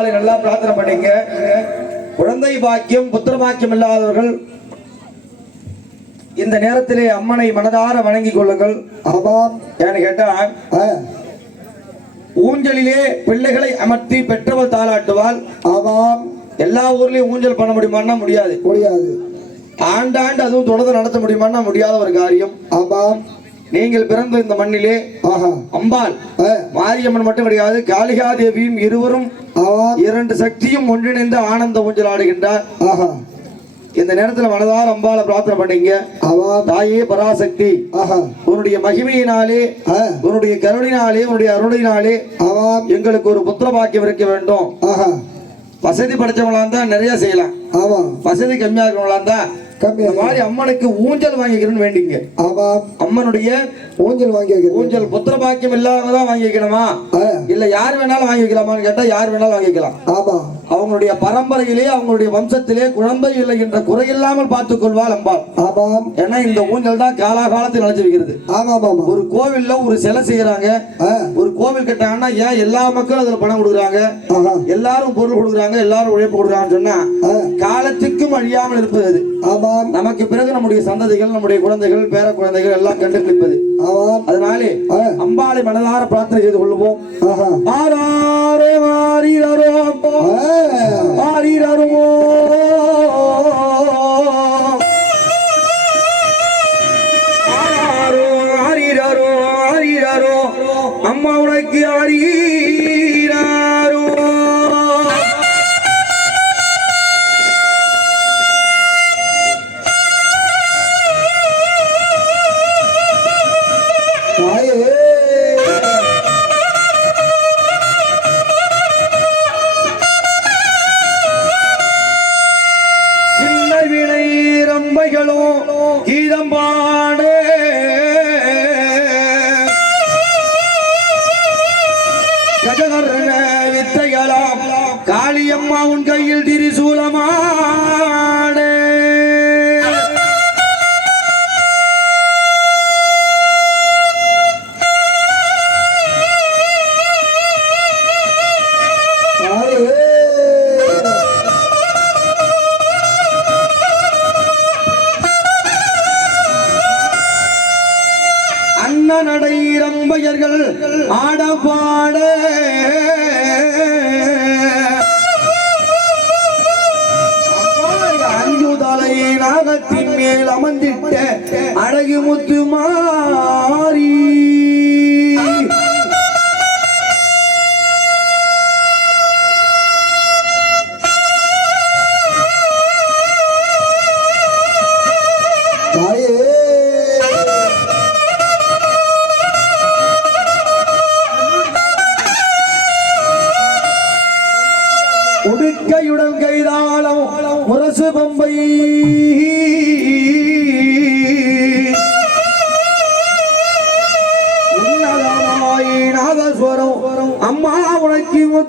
அம்பாளை நல்லா பிரார்த்தனை பண்ணீங்க. குழந்தை பாக்கியம் புத்திர பாக்கியம் இல்லாதவர்கள் இந்த நேரத்திலே அம்மனை மனதார வணங்கிக் கொள்ளுங்கள். ஆமாம். ஏன்னு கேட்டா ஆ, ஊஞ்சலிலே பிள்ளைகளை அமர்த்தி பெற்றவள் தாளாட்டுவாள். ஆமாம். எல்லா ஊர்லயும் ஊஞ்சல் பண்ண முடியுமான்னா முடியாது. முடியாது. ஆண்டாண்டு அதுவும் தொடர்ந்து நடத்த முடியுமான்னா முடியாத ஒரு காரியம். ஆமாம். நீங்கள் பிறந்த இந்த மண்ணிலே அம்பாள் மாரியம்மன் மட்டும் கிடையாது காளிகா தேவியும் இருவரும் இரண்டு சக்தியும் ஒன்றிணைந்து ஆனந்த ஊஞ்சல் ஆடுகின்றார். ஆஹா. இந்த நேரத்துல மனதார அம்பாளை பிரார்த்தனை பண்ணீங்க. ஆமாம் தாயே பராசக்தி. ஆஹா. உன்னுடைய மகிமையினாலே உன்னுடைய கருணினாலே உன்னுடைய அருளினாலே ஆமாம் எங்களுக்கு ஒரு புத்திர பாக்கியம் இருக்க வேண்டும். ஆஹா. வசதி படைச்சவங்களா இருந்தா நிறைய செய்யலாம். ஆமாம் வசதி கம்மியா இருக்கவங்களா இருந்தா மாதிரி அம்மனுக்கு ஊஞ்சல் வாங்கிக்கிறேன்னு வேண்டிங்க. ஆமாம் அம்மனுடைய ஊஞ்சல் வாங்கி வைக்கிறது. ஊஞ்சல் புத்திர பாக்கியம் இல்லாதவங்க தான் வாங்கி வைக்கணுமா? இல்ல யார் வேணாலும் வாங்கி வைக்கலாமான்னு கேட்டா யார் வேணாலும் வாங்கிக்கலாம் ஆமாம் அவங்களுடைய பரம்பரையிலே அவங்களுடைய வம்சத்திலே குழந்தை இல்லை என்ற குறையில்லாமல் பார்த்துக் கொள்வாள் அம்பாள். ஆமாம் ஏன்னா இந்த ஊஞ்சல் தான் காலாகாலத்தில் நினைச்சு வைக்கிறது. ஆமாம் ஆமாம் ஒரு கோவில்ல ஒரு சிலை செய்யறாங்க. ஒரு கோவில் கட்டாங்கன்னா ஏன் எல்லா மக்களும் அதுல பணம் கொடுக்குறாங்க? எல்லாரும் பொருள் கொடுக்குறாங்க எல்லாரும் உழைப்பு கொடுக்குறாங்கன்னு சொன்னா காலத்துக்கும் அழியாமல் இருப்பது ஆமாம் நமக்கு பிறகு நம்முடைய சந்ததிகள் நம்முடைய குழந்தைகள் பேர குழந்தைகள் எல்லாம் கண்டு நிற்பது ஆமாம் அதனாலே அம்பாளை மனதார பிரார்த்தனை செய்து கொள்வோம் ஆராரோ ஆரீரரோ ஆரீரரோ. கஜகர்ண வித்தைகளாம் காளியம்மா உன் கையில் திரிசூலமா? நாகத்தின் மேல் அமர்ந்திட்ட அழகு முத்து மாறி. அம்மா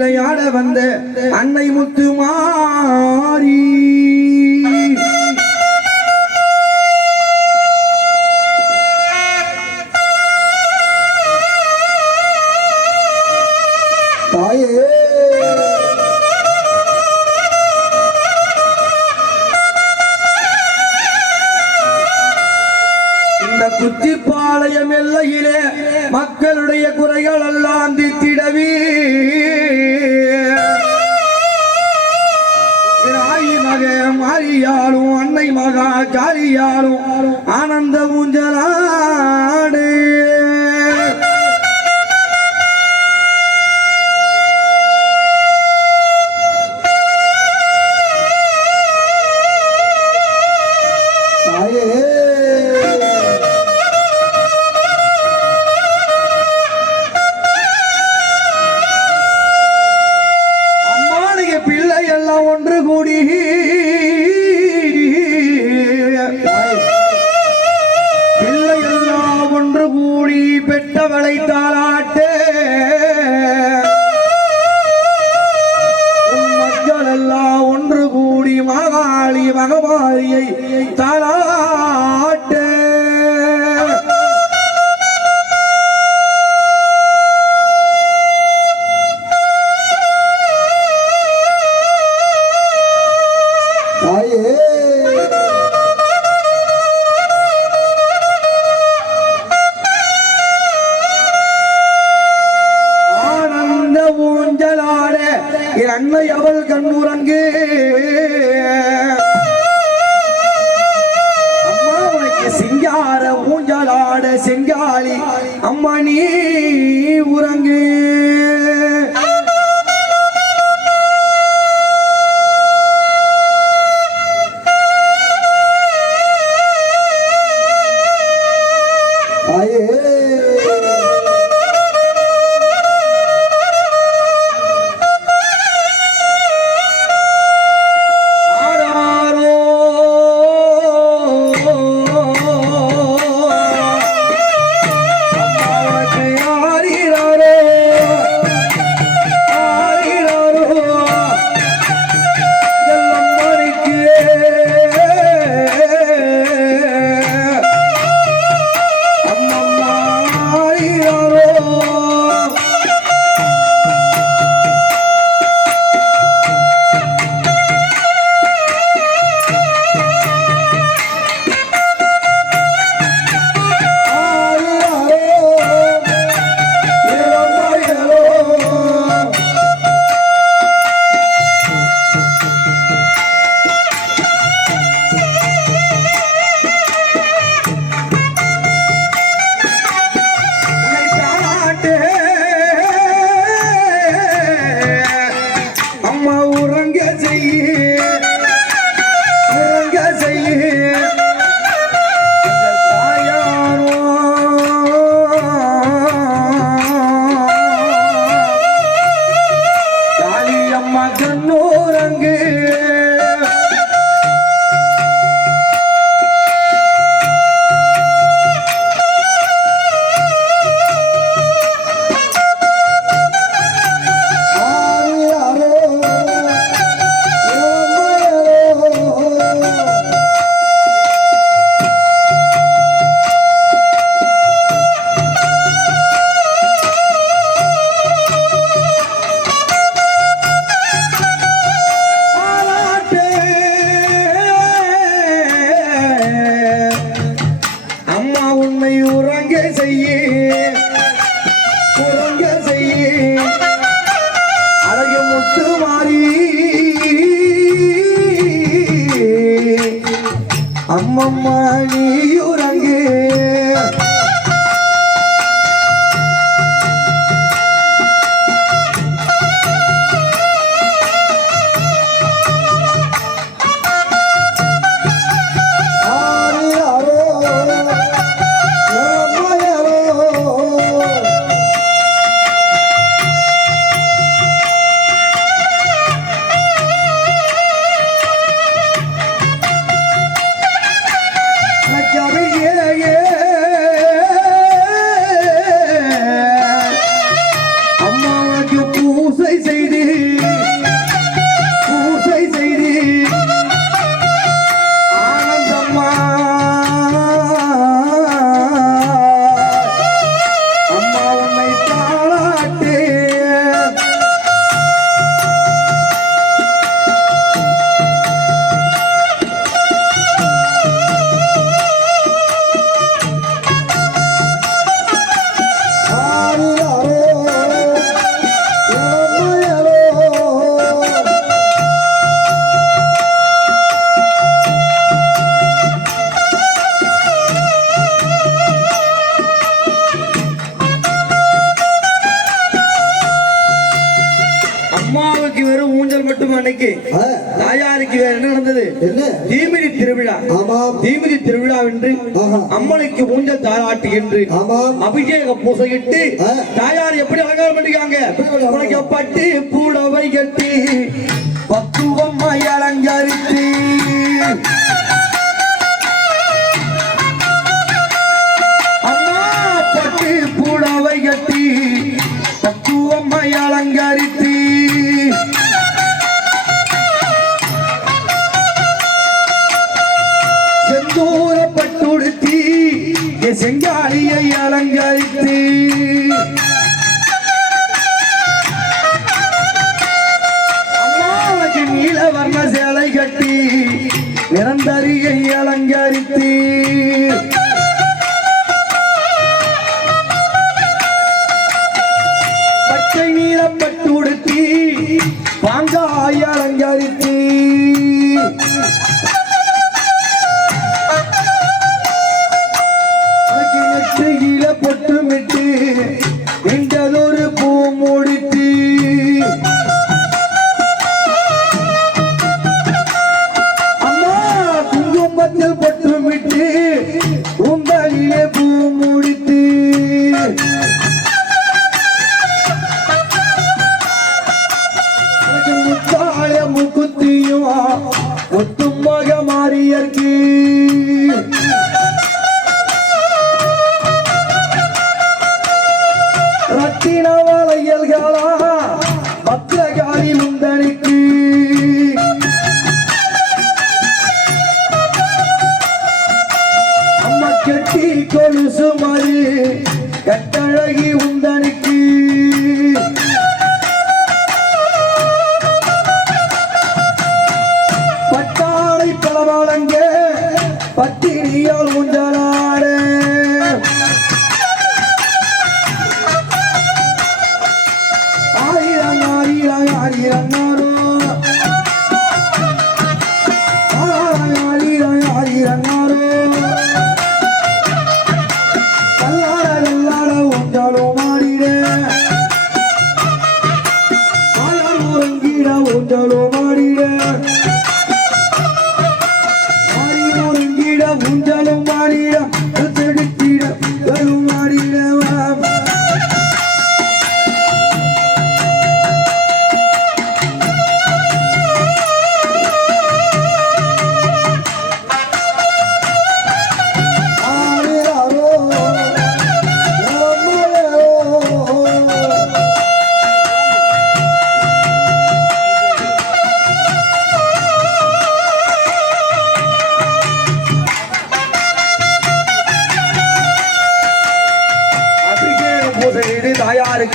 விளையாட வந்த அன்னை முத்து அன்னை ஆனந்த ஊஞ்சலாடு இருக்கு ஆ, தாயாருக்கு வேற என்ன நடந்தது? என்ன? தீமிதி திருவிழா. தீமிதி திருவிழா என்று. அம்மனுக்கு ஊஞ்சல் தாராட்டு என்று அபிஷேக பூசையிட்டு. தாயார் எப்படி அலங்காரம் பண்ணிருக்காங்க? அலங்காரம்? உழைக்கப்பட்டு பூடவை கட்டி பக்குவமாய் அலங்கரித்து. அம்மா பட்டு பூடவை கட்டி பக்குவமாய் அலங்கரித்து. செங்காலியை அலங்கரித்து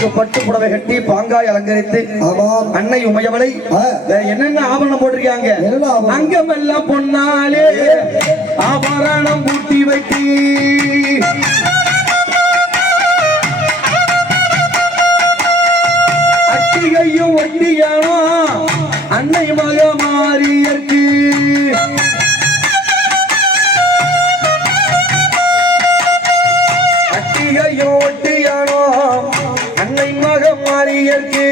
தாயாருக்கு பட்டு புடவை கட்டி பாங்காய் அலங்கரித்து அன்னை உமையவளை என்னென்ன ஆபரணம் போட்டிருக்காங்க? அங்கமெல்லாம் பொன்னாலே ஆபரணம் பூட்டி வைத்து. அட்டிகையும் ஒட்டியானோ அன்னை மக மாறியற்கு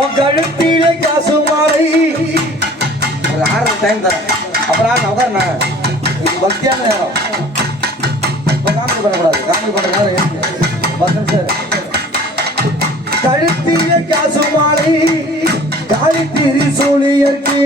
உன் கழுத்திலே காசு மாலை. ஆறு டைம் தரேன். அப்புறம் ஆறு உட்காருண்ணா. இது பக்தியான நேரம். இப்போ காமெடி பண்ணக்கூடாது. காமெடி பண்ணுற நேரம் இருக்கு. பத்து நிமிஷம் கழுத்திலே காசு மாலை. காலி திரி சூழியற்கு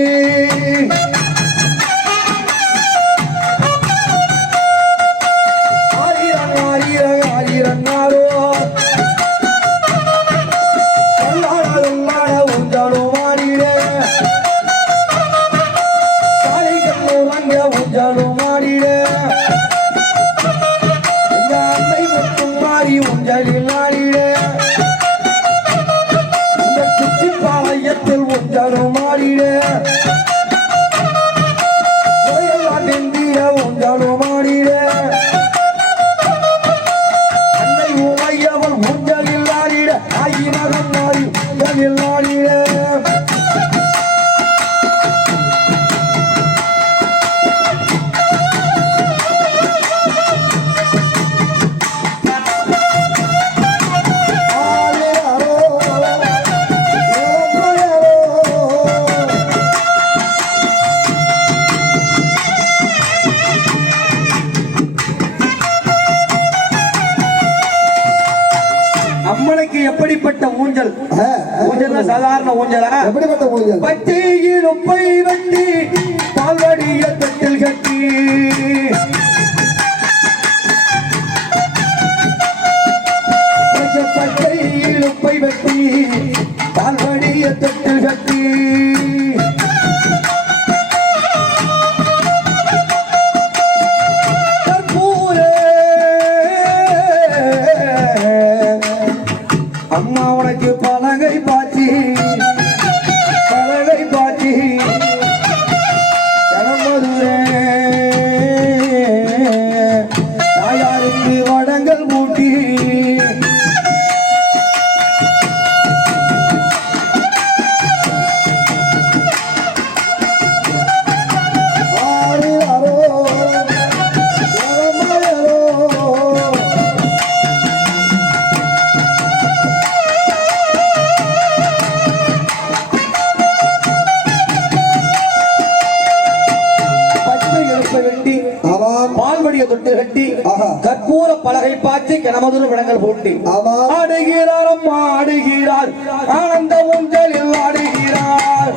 அம்மனுக்கு எப்படிப்பட்ட ஊஞ்சல்? ஆ, ஊஞ்சல்னா சாதாரண ஊஞ்சலா? எப்படிப்பட்ட ஊஞ்சல்? பச்சையில் உப்பை வெட்டி பால்வடிய தொட்டில் கட்டி. பச்சையில் உப்பை வெட்டி பால்வடிய தொட்டில் கட்டி. தொட்டு கட்டி. கற்பூர பலகை பாய்ச்சி கிணமதுர விடங்கள் போட்டி ஆடுகிறார் ஆடுகிறார் ஆனந்த ஊஞ்சலில் ஆடுகிறார்.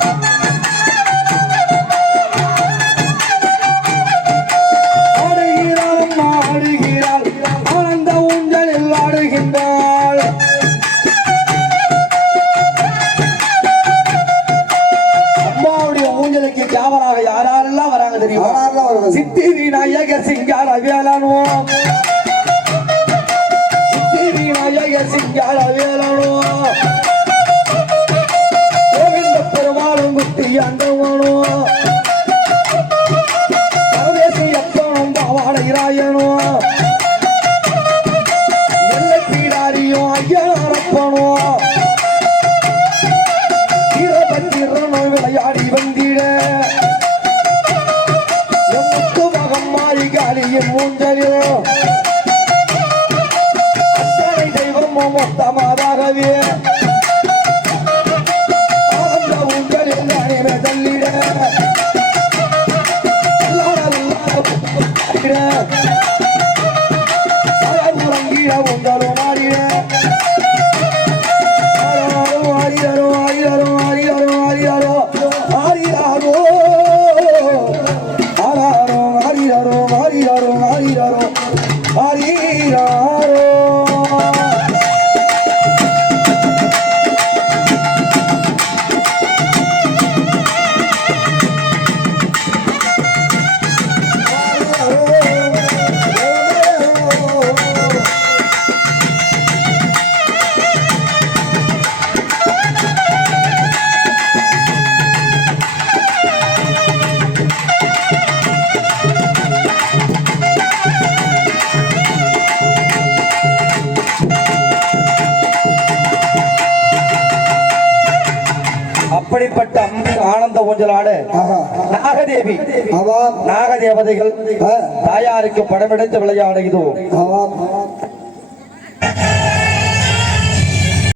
சிங்கார வேளாணுவோம் சித்திரி நாயக சிங்கார வேளாணுவோம் உறங்கிட நாகதேவி நாகதேவதைகள் தாயாருக்கு படமெடுத்து விளையாடுகிறோம்.